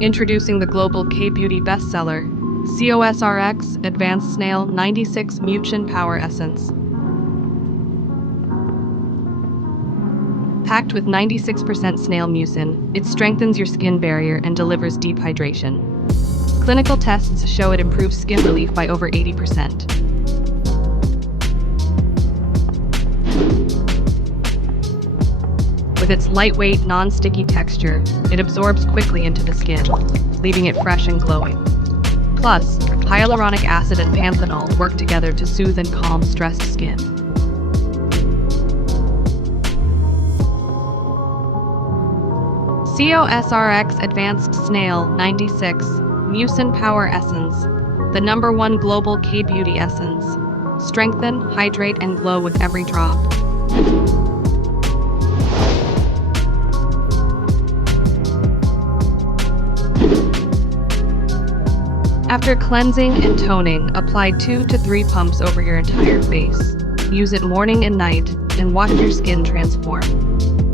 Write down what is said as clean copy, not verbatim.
Introducing the global K-beauty bestseller, COSRX Advanced Snail 96 Mucin Power Essence. Packed with 96% snail mucin, it strengthens your skin barrier and delivers deep hydration. Clinical tests show it improves skin relief by over 80%. With its lightweight, non-sticky texture, it absorbs quickly into the skin, leaving it fresh and glowing. Plus, hyaluronic acid and panthenol work together to soothe and calm stressed skin. COSRX Advanced Snail 96 Mucin Power Essence, the #1 global K-beauty essence. Strengthen, hydrate, and glow with every drop. After cleansing and toning, apply 2 to 3 pumps over your entire face. Use it morning and night, and watch your skin transform.